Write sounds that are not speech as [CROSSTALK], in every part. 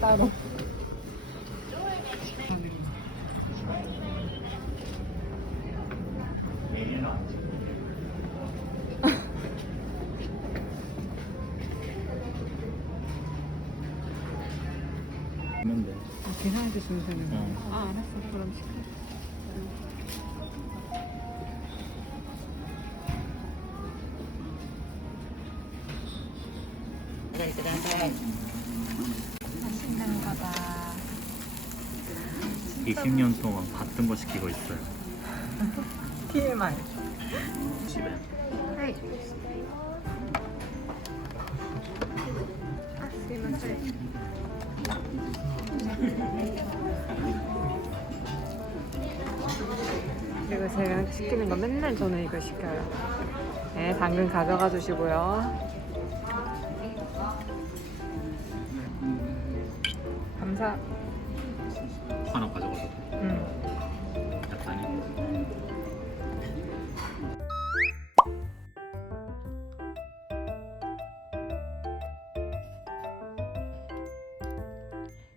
따로. [LAUGHS] 아, 계산해서 주면 되는 거야? 어. 아, 알았어. 그럼 시켜. 20년 동안 봤던 거 시키고 있어요. TMI. 집에. 하이. 아, 그리고 제가 시키는 거 맨날 저는 이거 시켜요. 네, 당근 가져가 주시고요. 감사.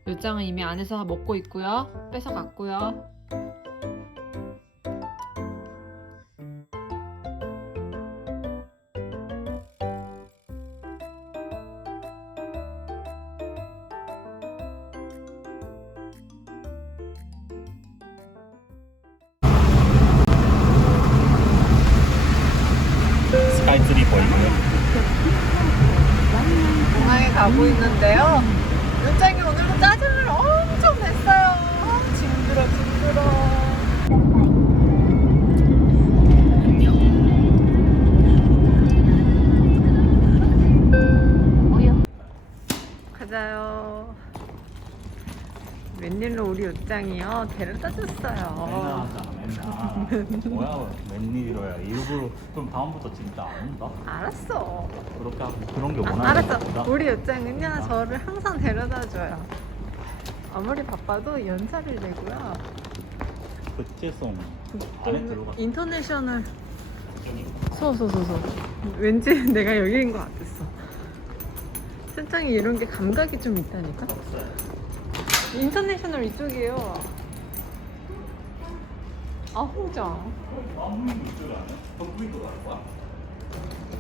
요장은 이미 안에서 먹고 있고요. 뺏어 갔고요. 요장이요 데려다 줬어요. 맨날 맨날. 뭐야 웬일이로야. 일부러 그럼 다음부터 진짜 안 온다. 알았어. 그렇게 하고 그런 게 아, 원하는 알았어. 거다. 우리 요장은요 저를 항상 데려다 줘요. 아무리 바빠도 연차를 내고요. 국제송 안에 들어가. 인터내셔널 소소소소 왠지 [LAUGHS] 내가 여기인 것 같았어 센장이 이런 게 감각이 좀 있다니까 없어요. 인터내셔널 이쪽이에요 아 아니야? 북부인도 갈 거야?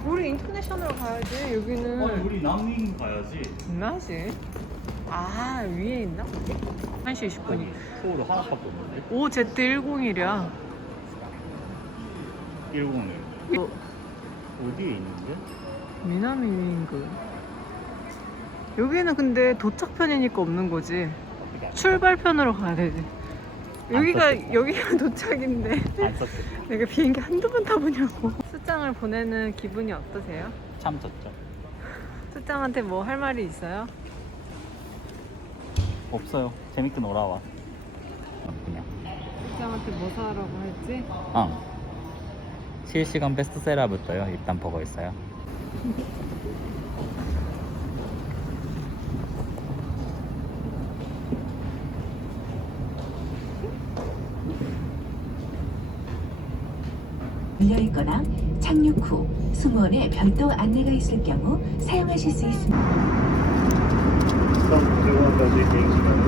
우리 인터내셔널 가야지 아니 여기는 우리 남인 가야지. 얼마지? 아 위에 있나? 1시 20분이 아니 서울 하나밖에 없는데. OZ101이야 101. 어디에 있는데? 미나미 윙그. 여기는 근데 도착 편이니까 없는 거지. 출발편으로 가야 되지. 안 여기가. 여기가 [LAUGHS] 도착인데 안. 내가 비행기 한두 번 타보냐고. 수장을 보내는 기분이 어떠세요? 참 좋죠. 수장한테 뭐 할 말이 있어요? 없어요. 재밌게 놀아와. 그냥. 수장한테 뭐 사라고 했지? 어. 실시간 베스트셀러부터요. 일단 보고 있어요. 열려 있거나 착륙 후 승무원의 별도 안내가 있을 경우 사용하실 수 있습니다. 수상 대공원까지 비행 시간은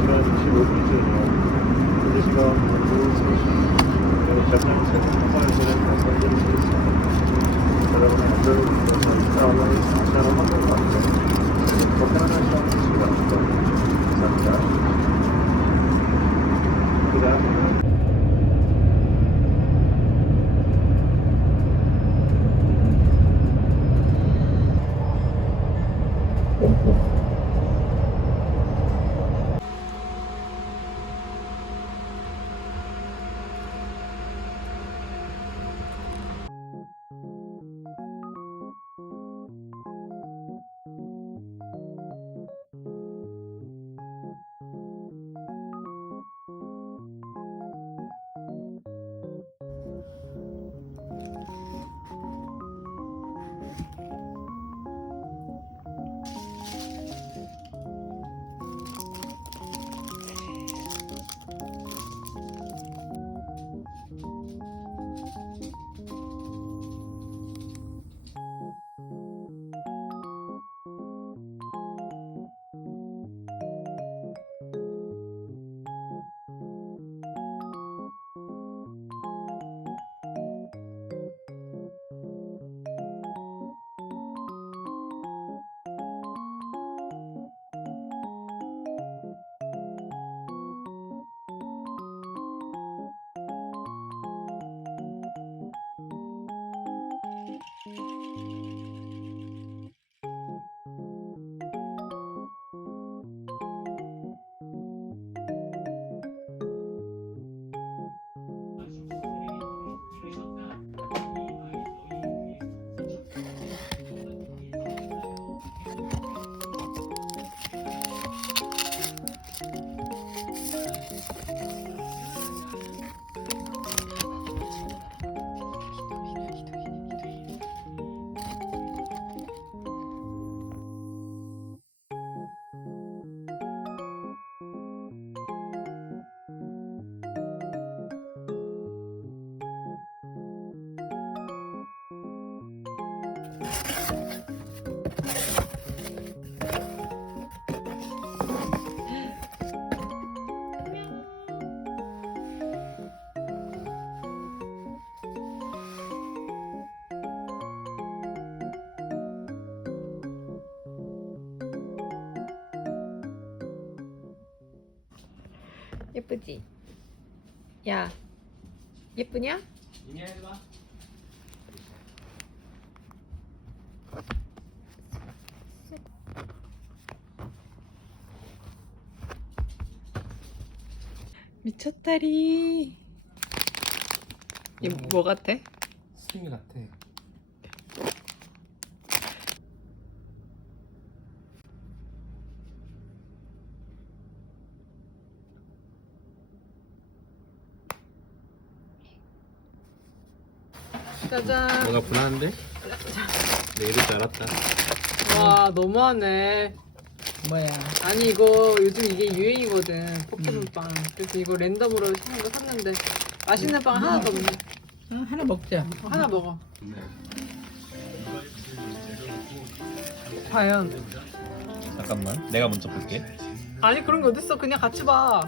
2시간 25분 전이요. 현재 시간 오후 3시. 시간 되시기 바랍니다. 감사합니다. 그다 예쁘지? 야, 예쁘냐? 미쳤다리. 얘뭐 같아? 수미 같아. 짜잔. 뭔가 불안한데? 내 이럴 줄 알았다. 와, 너무하네. 뭐야? 아니 이거 요즘 이게 유행이거든 포켓몬빵 그래서 이거 랜덤으로 사는 거 샀는데 맛있는 빵 하나도 없네 하나 먹자. 하나 먹어 과연 잠깐만. 내가 먼저 볼게. 아니 그런 게 어딨어 그냥 같이 봐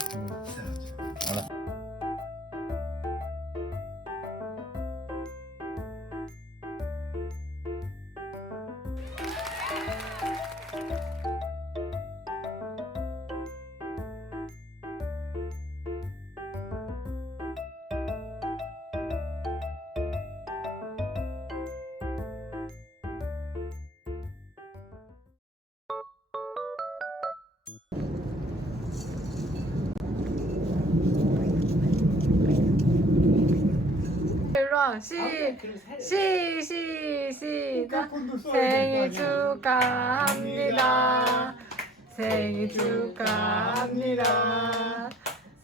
어, 시, 시, 시, 시작. 생일 축하합니다. 생일 축하합니다.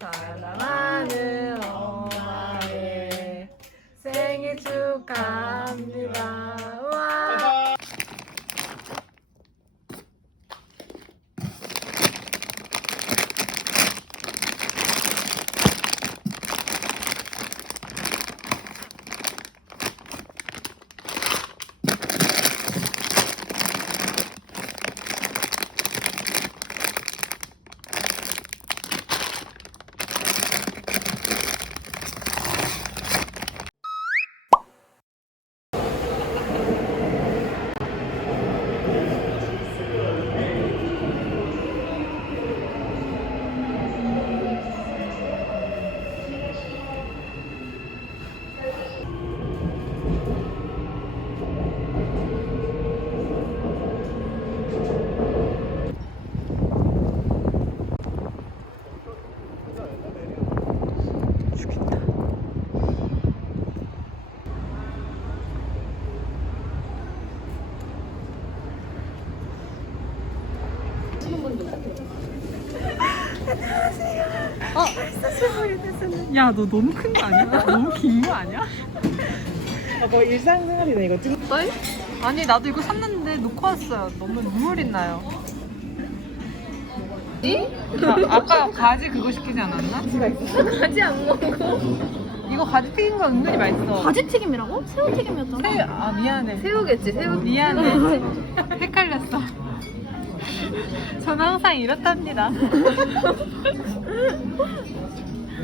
사랑하는 엄마의 생일 축하합니다. 와. 야, 너 너무 큰 거 아니야? 너무 긴 거 아니야? 아, 뭐 일상생활이네 이거 찍. 어이? 아니, 나도 이거 샀는데 놓고 왔어요. 너무 눈물이 나요. 아, 아까 가지 그거 시키지 않았나? 가지 안 먹고 이거 가지 튀긴 거 은근히 맛있어. 가지 튀김이라고? 새우 튀김이었잖아. 새우, 아 미안해. 새우겠지 새우. 미안해. [LAUGHS] 헷갈렸어. 저는 항상 이렇답니다. [LAUGHS]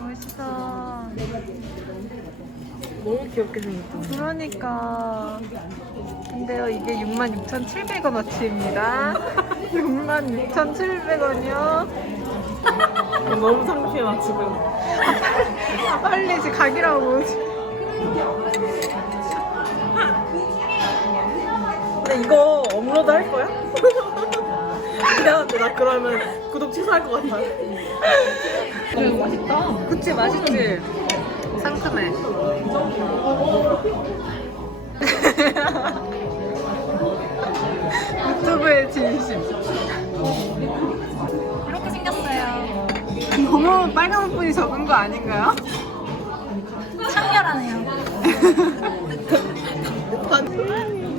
멋있어. 너무 귀엽게 생겼다. 그러니까. 근데요, 이게 66,700원어치입니다. 66,700원이요. [LAUGHS] [LAUGHS] 너무 상쾌해 지금. 아, 빨리 이제 가기라고. 근데 이거 업로드 할 거야? 미안한데 나 그러면 구독 취소할 것 같아. 그치, 맛있지? 상큼해. [LAUGHS] 유튜브의 진심. 이렇게 생겼어요. 너무 빨간 분이 적은 거 아닌가요? 창렬하네요. [LAUGHS]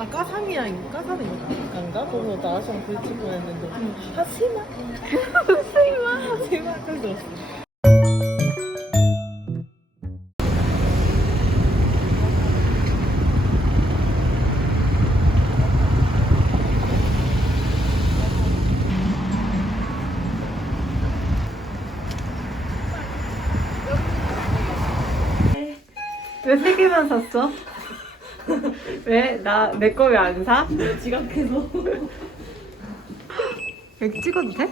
아 까삼이야 이거 까삼인가? 그래서 나랑 부딪힌 거였는데. 하지마? 하지마? 하지마? 그래서 왜 세 개만 샀어? [LAUGHS] 왜? 나, 내 거 왜 안 사? 지각해서 여기 찍어도 돼?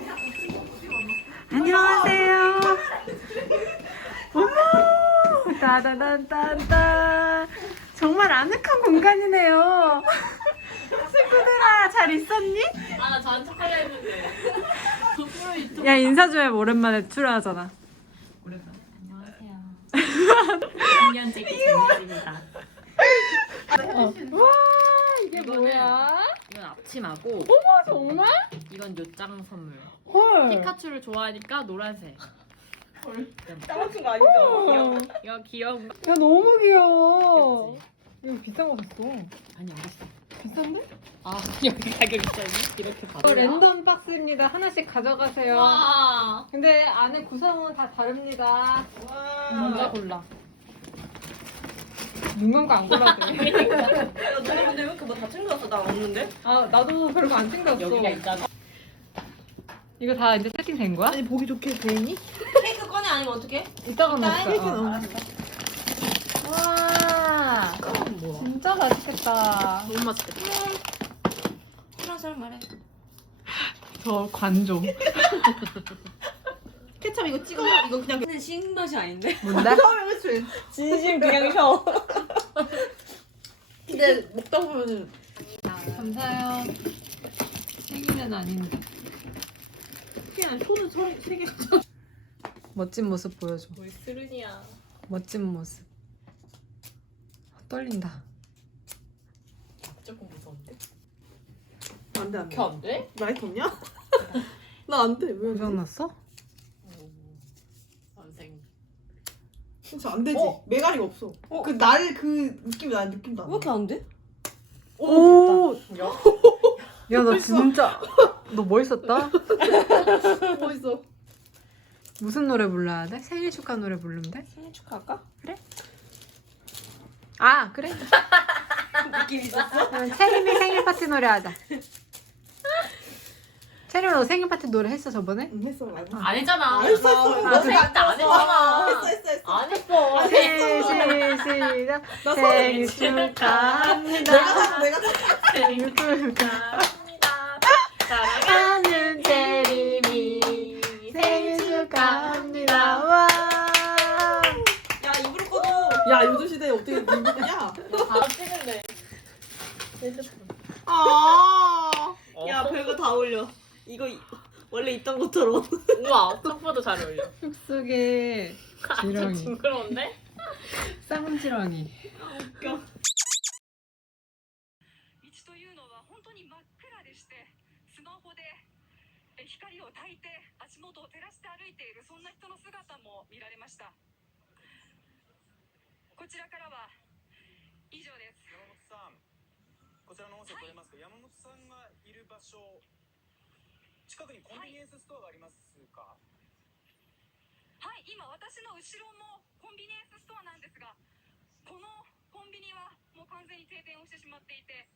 안녕하세요. 어머! 따다단딴딴. 정말 아늑한 공간이네요. 친구들아, 잘 있었니? 아 나 저한 척하려 했는데. 야, 인사 좀 해. 오랜만에 출연하잖아. 안녕하세요. [LAUGHS] 중년지기 정리입니다. 와, 이게 뭐야? 이건 앞치마고. 어머, 정말? 이건 요짱 선물. 헐. 피카츄를 좋아하니까 노란색. 까먹은 거 아니죠? 이거 귀여운 거. 야, 너무 귀여워. 이거 비싼 거 샀어. 아니 알았어. 비싼데? 아 [LAUGHS] 여기 가격 있다니? 이렇게 봐. 이거 랜덤 박스입니다. 하나씩 가져가세요. 와. 근데 안에 구성은 다 다릅니다. 뭔가 골라. 눈 감고 안 골라도 돼. 야, 너네 근데 왜 이렇게 뭐 다 챙겨왔어? 나 없는데? 아 나도 별거 안 챙겼어. 여기가 있잖아. 이거 다 이제 세팅된 거야? 아니 보기 좋게 되니? 케이크 꺼내 아니면 어떡해? 이따가 먹자. 어. 넣어. 와 뭐야? 진짜 맛있겠다. 너무 맛있겠다. 저 관종. [LAUGHS] 케첩 이거 찍어 이거 그냥 근데 신맛이 아닌데? 뭔데? [LAUGHS] 처음에 그치? 진심 그냥 셔. [LAUGHS] 근데 먹다 보면은 감사해요. 생일은 아닌데. 그냥 손은 서리 세 개가 멋진 모습 보여줘. 우리 스른이야. 멋진 모습. 떨린다. 조금 무서운데? 안돼 안돼. 안 돼? 라이트 없냐? [LAUGHS] 나 안 돼. 왜? 고장 났어? 선생. 혹시 안 되지? 어? 메가리가 없어. 그날 그 느낌이 나 느낌도 안 나. 안 돼? 오! 야, [LAUGHS] 너 진짜. 너 멋있었다? [LAUGHS] 멋있어. 무슨 노래 불러야 돼? 생일 축하 노래 부르면 돼? 생일 축하할까? 아, 그래. [LAUGHS] 느낌 있었어? 그럼 체림이 생일 파티 노래 하자. 너 생일 파티 노래 했어, 저번에? 응 했어. 안 했잖아. 아, 했어, 했어. 너 생일 때 안 했잖아. 했어 했어 했어. 안 했어. 시, 시, 시작. [LAUGHS] 나 생일 축하합니다. 내가 다 내가 다 생일 축하. 감사합니다. 사랑해. 하는 체림이 생일 축하합니다. 와. 야 입으로 꺼도. 야 요즘 시대에 어떻게 입으냐? 바로 찍을래. 아. 야 별거 다 어울려. 이거 이- 원래 있던 것처럼. 우와, 소포도 잘 어울려. 속에 아주 지렁이. 징그러운데? 쌍지렁이. 道というのは本当に真っ暗でしてスマホでえ光を焚いて足元を照らして歩いているそんな人の姿も見られましたこちらからは以上です山本さん、こちらの音声取れますか、山本さんがいる場所、 近くにコンビニエンスストアがありますか、はい、はい、今私の後ろもコンビニエンスストアなんですがこのコンビニはもう完全に停電をしてしまっていて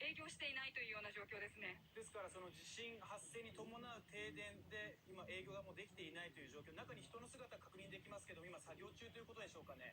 営業していないというような状況ですね。ですからその地震発生に伴う停電で今営業がもうできていないという状況中に人の姿確認できますけど今作業中ということでしょうかね？